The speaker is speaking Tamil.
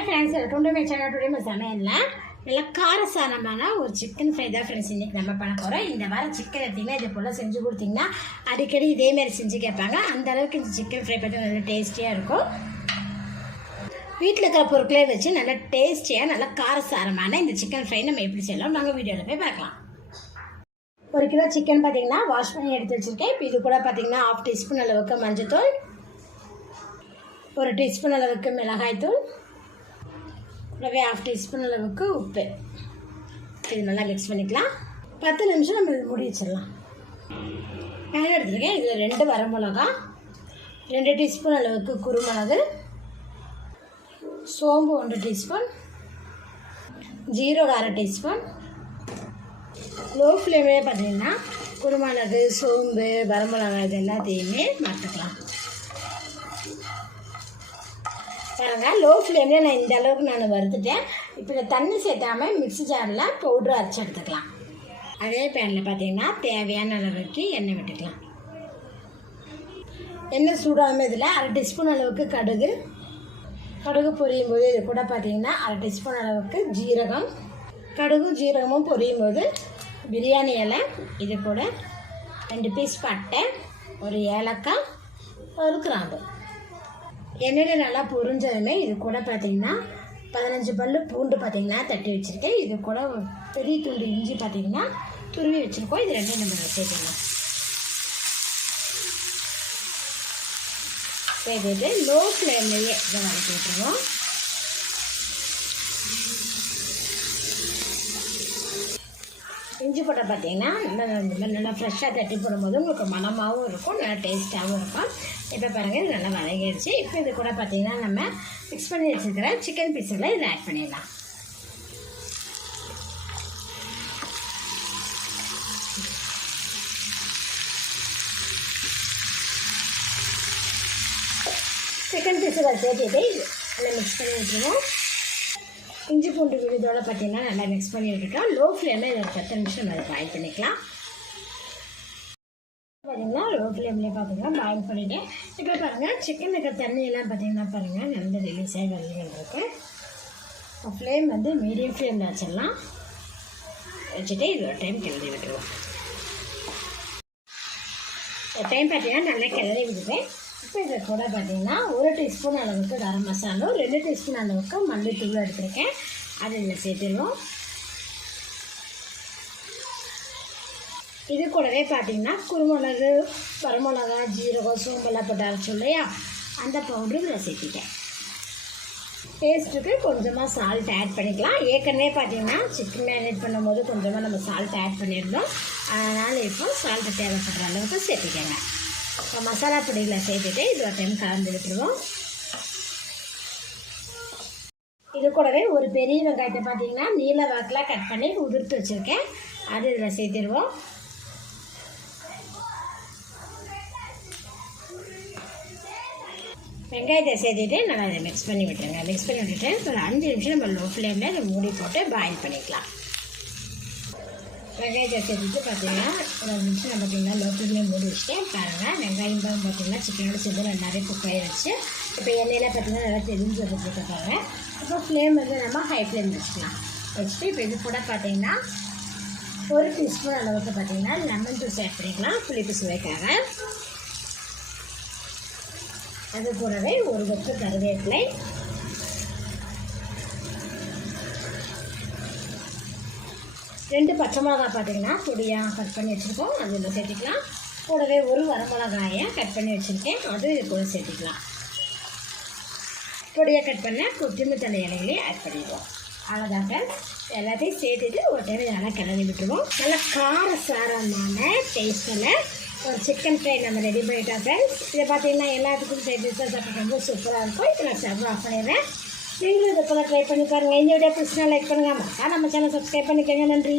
Hi friends welcome to my channel today நம்ம சமையலில் நல்லா காரசாரமான ஒரு சிக்கன் ஃப்ரை தான் ஃப்ரெண்ட்ஸ் இன்றைக்கி நம்ம பண்ண போகிறோம் இந்த வாரம் சிக்கன் எடுத்திங்கன்னா இது போல் செஞ்சு கொடுத்தீங்கன்னா அடிக்கடி இதேமாரி செஞ்சு கேட்பாங்க. அந்த அளவுக்கு இந்த சிக்கன் ஃப்ரை பார்த்து நல்லா டேஸ்டியாக இருக்கும். வீட்டில் இருக்கிற பொருட்களே வச்சு நல்லா டேஸ்டியாக நல்லா காரசாரமான இந்த சிக்கன் ஃப்ரை நம்ம எப்படி செய்யலாம் நாங்கள் வீடியோவில் போய் பார்க்கலாம். ஒரு கிலோ சிக்கன் பார்த்தீங்கன்னா வாஷ் பண்ணி எடுத்து வச்சுருக்கேன். இப்போ இது கூட பார்த்தீங்கன்னா ஹாஃப் டீஸ்பூன் அளவுக்கு மஞ்சள் தூள் ஒரு டீஸ்பூன் அளவுக்கு மிளகாய்த்தூள் கூடவே ஹாஃப் டீஸ்பூன் அளவுக்கு உப்பு. இது நல்லா மிக்ஸ் பண்ணிக்கலாம். பத்து நிமிஷம் நம்ம இது மூடி வச்சிடலாம். பேன் எடுத்துருக்கேன்? இதில் ரெண்டு வரமிளகா ரெண்டு டீஸ்பூன் அளவுக்கு குருமிளகு சோம்பு ஒன்று டீஸ்பூன் ஜீரகம் அரை டீஸ்பூன் லோ ஃப்ளேம்லேயே பார்த்தீங்கன்னா குருமிளகு சோம்பு வரமிளகா இது எல்லாத்தையுமே மாற்றிக்கலாம் பாருங்க லோ ஃப்ளேமில் நான் இந்த அளவுக்கு நான் வறுத்துட்டேன். இப்போ தண்ணி சேர்த்தாமல் மிக்ஸி ஜாரில் பவுட்ரு அரைச்சி எடுத்துக்கலாம். அதே பேனில் பார்த்தீங்கன்னா தேவையான அளவுக்கு எண்ணெய் விட்டுக்கலாம். எண்ணெய் சூடாமல் இதில் அரை டீஸ்பூன் அளவுக்கு கடுகு. கடுகு பொரியும் போது இது கூட பார்த்தீங்கன்னா அரை டீஸ்பூன் அளவுக்கு ஜீரகம். கடுகும் ஜீரகமும் பொரியும் போது பிரியாணி இலை இது கூட ரெண்டு பீஸ் பட்டை ஒரு ஏலக்காய் ஒரு கிராம்பு. எண்ணெயில் நல்லா பொரிஞ்சதுமே இது கூட பார்த்தீங்கன்னா பதினஞ்சு பல் பூண்டு பார்த்தீங்கன்னா தட்டி வச்சுருக்கேன். இது கூட பெரிய துண்டு இஞ்சி பார்த்தீங்கன்னா துருவி வச்சுருக்கோம். இது ரெண்டும் நம்ம சேர்த்துக்கலாம். சேர்த்துட்டு லோ ஃப்ளேம்லேயே இதை வதக்கி விட்டுருவோம் இஞ்சி போட்டால் பார்த்தீங்கன்னா நல்லா நல்லா ஃப்ரெஷ்ஷாக தட்டி போடும்போது உங்களுக்கு மணமாகவும் இருக்கும் நல்லா டேஸ்ட்டாகவும் இருக்கும். இப்போ பாருங்கள் இது நல்லா வதங்கிடுச்சு. இப்போ இது கூட பார்த்தீங்கன்னா நம்ம மிக்ஸ் பண்ணி வச்சுருக்கிற சிக்கன் பீஸில் இதில் ஆட் பண்ணிடலாம். சிக்கன் பீஸில் சேர்த்துட்டு இது நல்லா மிக்ஸ் பண்ணி வச்சுருவோம். இஞ்சி பூண்டு இதோட பார்த்தீங்கன்னா நல்லா மிக்ஸ் பண்ணி விட்டுட்டோம் லோ ஃப்ளேமில் இதை பத்து நிமிஷம் நம்ம பாயில் பண்ணிக்கலாம். பார்த்தீங்கன்னா லோ ஃப்ளேம்லேயே பார்த்தீங்கன்னா பாயில் பண்ணிவிட்டேன் இப்போ பாருங்கள் சிக்கன் இருக்கிற தண்ணியெல்லாம் பார்த்தீங்கன்னா பாருங்கள் நல்ல ரிலீஸ் ஆகி வந்துருக்கு இப்போ ஃப்ளேம் வந்து மீடியம் ஃப்ளேமில் வச்சிடலாம். வச்சுட்டு இது ஒரு டைம் கிளறி விட்டுருவோம். டைம் பார்த்தீங்கன்னா நல்லா கிளறி விட்டுட்டேன் இப்போ இதை கூட பார்த்தீங்கன்னா ஒரு டீஸ்பூன் அளவுக்கு கரம் மசாலும் ரெண்டு டீஸ்பூன் அளவுக்கு மல்லித்தூள் எடுத்திருக்கேன். அது இதில் சேர்த்துருவோம் இது கூடவே பார்த்தீங்கன்னா குருமிளகு வரமிளகா ஜீரகம் சோம்பெல்லாம் போட்டு அரைச்சோம் இல்லையா? அந்த பவுடரும் இதில் சேர்த்திட்டேன். டேஸ்ட்டுக்கு கொஞ்சமாக சால்ட் ஆட் பண்ணிக்கலாம். ஏற்கனவே பார்த்தீங்கன்னா சிக்கன் மேரினேட் பண்ணும்போது கொஞ்சமாக நம்ம சால்ட் ஆட் பண்ணியிருந்தோம். அதனால் இப்போ சால்ட்டு தேவைப்படுற அளவுக்கு சேர்த்துக்கங்க. இப்போ மசாலா பொடியில் சேர்த்துட்டு இது ஒரு டைம் கலந்து விட்டுருவோம் இது கூடவே ஒரு பெரிய வெங்காயத்தை பார்த்தீங்கன்னா நீல வாக்கில் கட் பண்ணி உதிர்த்து வச்சுருக்கேன். அது இதில் சேர்த்துருவோம். வெங்காயத்தை சேர்த்துட்டு நல்லா இதை மிக்ஸ் பண்ணி விட்டுருங்க. மிக்ஸ் பண்ணி விட்டுட்டு ஒரு அஞ்சு நிமிஷம் நம்ம லோ ஃப்ளேமில் இதை மூடி போட்டு பாயில் பண்ணிக்கலாம். வெங்காயத்தை சேர்த்துட்டு பார்த்தீங்கன்னா ஒரு அஞ்சு நிமிஷம் நம்ம பார்த்தீங்கன்னா லோ ஃப்ளேம்லேயே மூடி வச்சுட்டேன் பாருங்கள் வெங்காயம் தான் பார்த்தீங்கன்னா சிக்கனோட சேர்ந்து நல்லாவே குக் ஆகிடுச்சு இப்போ எண்ணெயில் பார்த்தீங்கன்னா நல்லா தெரிஞ்சு வந்துட்டு பாருங்க. இப்போ ஃப்ளேம் வந்து நம்ம ஹை ஃப்ளேம் வச்சுக்கலாம். வச்சுட்டு இப்போ இது கூட பார்த்தீங்கன்னா ஒரு டீஸ்பூன் அளவுக்கு பார்த்தீங்கன்னா லெமன் ஜூஸ் ஆட் பண்ணிக்கலாம். புளிப்பு சுவைக்காக. அது கூடவே ஒரு கொத்து கருவேப்பிலை ரெண்டு பச்சை மிளகா பார்த்தீங்கன்னா பொடியாக கட் பண்ணி வச்சுருக்கோம். அது இதில் சேர்த்துக்கலாம். கூடவே ஒரு வரமிளகாயை கட் பண்ணி வச்சுருக்கேன். அது இது கூட சேர்த்துக்கலாம். பொடியாக கட் பண்ண கொத்தமல்லி தலை இலைகளையும் ஆட் பண்ணிடுவோம். அவ்வளோதாங்க எல்லாத்தையும் சேர்த்துட்டு ஒரு டைம் நல்லா கிளறி விட்டுருவோம். நல்லா கார சாரமான டேஸ்ட்டில் ஒரு சிக்கன் ஃப்ரை நம்ம ரெடி பண்ணிட்டோம் ஃப்ரெண்ட்ஸ் இதை பார்த்தீங்கன்னா எல்லாத்துக்கும் சேர்த்து சாப்பிட்டு ரொம்ப சூப்பராக இருக்கும். இப்போ நான் சர்வ் ஆஃப் பண்ணிடுறேன். நீங்களும் இதை போல் ட்ரை பண்ணி பாருங்கள் இந்த வீடியோ பிடிச்சினா லைக் பண்ணுங்கள் மறக்காம நம்ம சேனல் சப்ஸ்கிரைப் பண்ணிக்கோங்க. நன்றி.